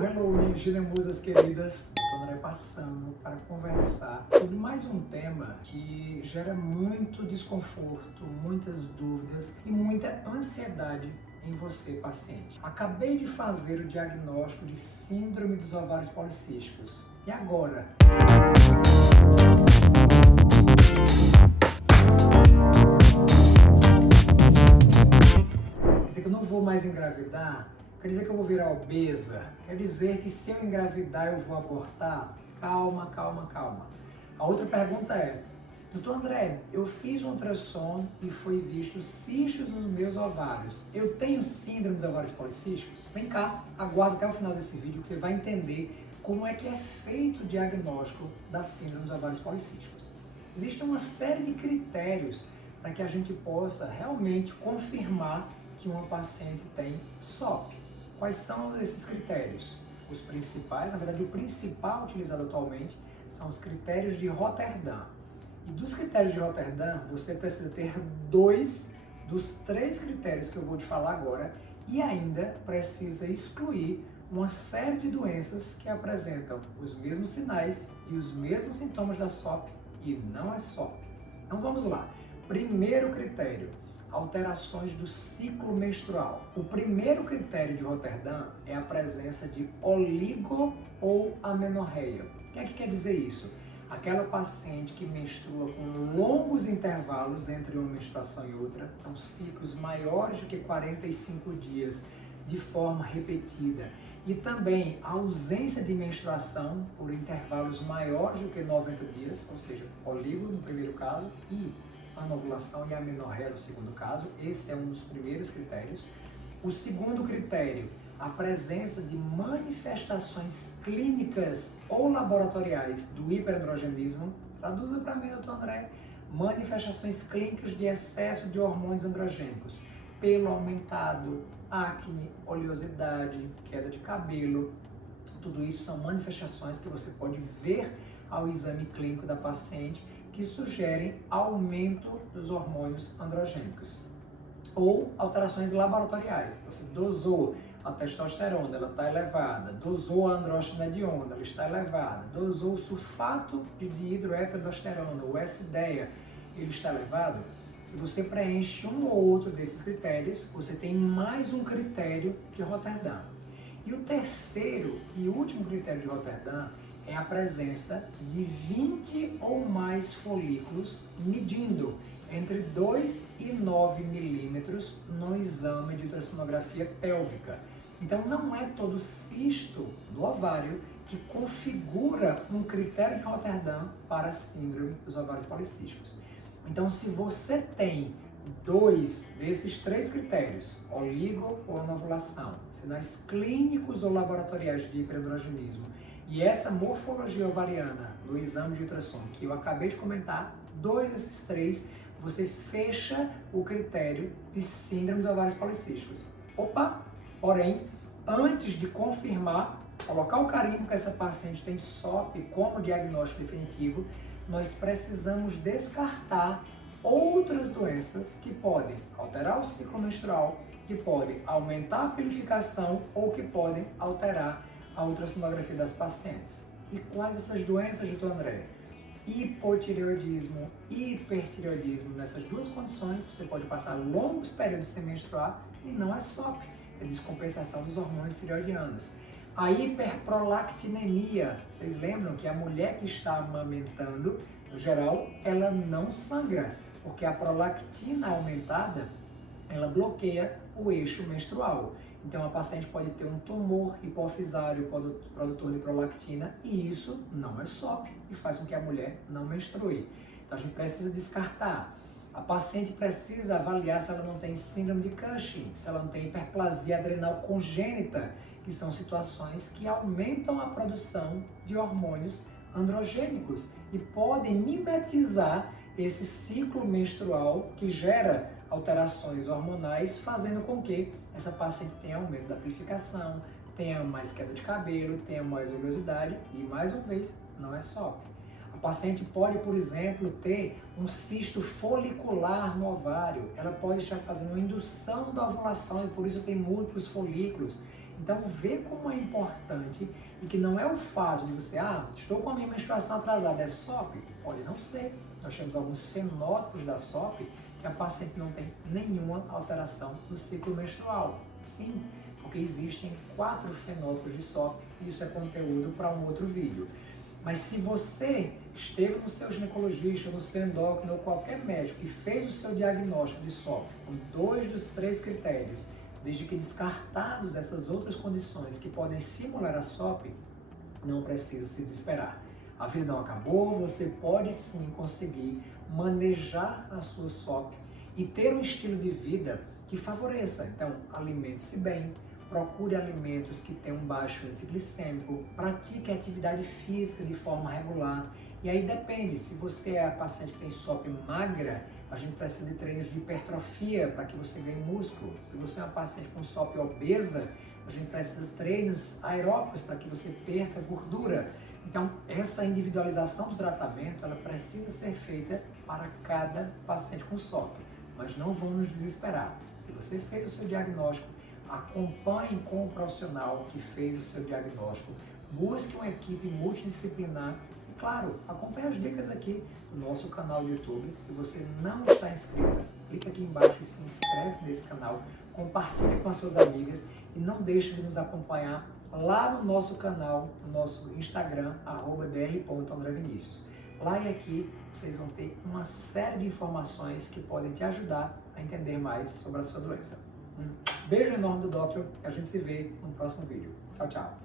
Hello, minhas ginemusas queridas. Estou André passando para conversar sobre mais um tema que gera muito desconforto, muitas dúvidas e muita ansiedade em você, paciente. Acabei de fazer o diagnóstico de síndrome dos ovários policísticos. E agora? Quer dizer que eu não vou mais engravidar? Quer dizer que eu vou virar obesa? Quer dizer que se eu engravidar eu vou abortar? Calma, calma, calma. A outra pergunta é: doutor André, eu fiz um ultrassom e foi visto cistos nos meus ovários. Eu tenho síndrome dos ovários policísticos? Vem cá, aguarda até o final desse vídeo que você vai entender como é que é feito o diagnóstico da síndrome dos ovários policísticos. Existe uma série de critérios para que a gente possa realmente confirmar que uma paciente tem SOP. Quais são esses critérios? Os principais, na verdade o principal utilizado atualmente, são os critérios de Rotterdam. E dos critérios de Rotterdam, você precisa ter 2 dos 3 critérios que eu vou te falar agora e ainda precisa excluir uma série de doenças que apresentam os mesmos sinais e os mesmos sintomas da SOP e não é SOP. Então vamos lá. Primeiro critério: alterações do ciclo menstrual. O primeiro critério de Rotterdam é a presença de oligo ou amenorreia. O que é que quer dizer isso? Aquela paciente que menstrua com longos intervalos entre uma menstruação e outra, então ciclos maiores do que 45 dias de forma repetida, e também a ausência de menstruação por intervalos maiores do que 90 dias, ou seja, oligo no primeiro caso e anovulação e amenorreia no segundo caso. Esse é um dos primeiros critérios. O segundo critério: a presença de manifestações clínicas ou laboratoriais do hiperandrogenismo. Traduza para mim, doutor André. Manifestações clínicas de excesso de hormônios androgênicos. Pelo aumentado, acne, oleosidade, queda de cabelo. Tudo isso são manifestações que você pode ver ao exame clínico da paciente que sugerem aumento dos hormônios androgênicos. Ou alterações laboratoriais. Você dosou a testosterona, ela está elevada. Dosou a androstenediona, ela está elevada. Dosou o sulfato de dihidroepiandrosterona, o S-DEA, ele está elevado. Se você preenche um ou outro desses critérios, você tem mais um critério de Rotterdam. E o terceiro e último critério de Rotterdam é a presença de 20 ou mais folículos medindo entre 2 e 9 milímetros no exame de ultrassonografia pélvica. Então não é todo cisto do ovário que configura um critério de Rotterdam para a síndrome dos ovários policísticos. Então se você tem 2 desses 3 critérios, oligo ou anovulação, sinais clínicos ou laboratoriais de hiperandrogenismo, e essa morfologia ovariana no exame de ultrassom que eu acabei de comentar, 2 desses 3, você fecha o critério de síndrome dos ovários policísticos. Opa! Porém, antes de confirmar, colocar o carimbo que essa paciente tem SOP como diagnóstico definitivo, nós precisamos descartar outras doenças que podem alterar o ciclo menstrual, que podem aumentar a pilificação ou que podem alterar a ultrassonografia das pacientes. E quais essas doenças, doutor André? Hipotireoidismo, hipertireoidismo. Nessas duas condições você pode passar longos períodos sem menstruar e não é SOP, é descompensação dos hormônios tireoidianos. A hiperprolactinemia, vocês lembram que a mulher que está amamentando, no geral, ela não sangra, porque a prolactina aumentada, ela bloqueia o eixo menstrual. Então a paciente pode ter um tumor hipofisário produtor de prolactina e isso não é SOP e faz com que a mulher não menstrue. Então a gente precisa descartar. A paciente precisa avaliar se ela não tem síndrome de Cushing, se ela não tem hiperplasia adrenal congênita, que são situações que aumentam a produção de hormônios androgênicos e podem mimetizar esse ciclo menstrual que gera alterações hormonais, fazendo com que essa paciente tenha aumento da pilificação, tenha mais queda de cabelo, tenha mais oleosidade e, mais uma vez, não é SOP. A paciente pode, por exemplo, ter um cisto folicular no ovário, ela pode estar fazendo uma indução da ovulação e por isso tem múltiplos folículos. Então, vê como é importante e que não é o fato de você, estou com a minha menstruação atrasada, é SOP? Pode não ser. Nós temos alguns fenótipos da SOP que a paciente não tem nenhuma alteração no ciclo menstrual. Sim, porque existem 4 fenótipos de SOP e isso é conteúdo para um outro vídeo. Mas se você esteve no seu ginecologista, no seu endócrino ou qualquer médico que fez o seu diagnóstico de SOP com 2 dos 3 critérios, desde que descartados essas outras condições que podem simular a SOP, não precisa se desesperar. A vida não acabou, você pode sim conseguir manejar a sua SOP e ter um estilo de vida que favoreça. Então, alimente-se bem, procure alimentos que tenham um baixo índice glicêmico, pratique atividade física de forma regular. E aí depende, se você é a paciente que tem SOP magra, a gente precisa de treinos de hipertrofia para que você ganhe músculo. Se você é uma paciente com SOP obesa, a gente precisa de treinos aeróbicos para que você perca gordura. Então, essa individualização do tratamento, ela precisa ser feita para cada paciente com SOP. Mas não vamos nos desesperar. Se você fez o seu diagnóstico, acompanhe com o profissional que fez o seu diagnóstico, busque uma equipe multidisciplinar e, claro, acompanhe as dicas aqui do nosso canal do YouTube. Se você não está inscrito, clica aqui embaixo e se inscreve nesse canal, compartilhe com as suas amigas e não deixe de nos acompanhar lá no nosso canal, no nosso Instagram, @dr.andrevinicius. Lá e aqui vocês vão ter uma série de informações que podem te ajudar a entender mais sobre a sua doença. Um beijo enorme do Dr. e a gente se vê no próximo vídeo. Tchau, tchau.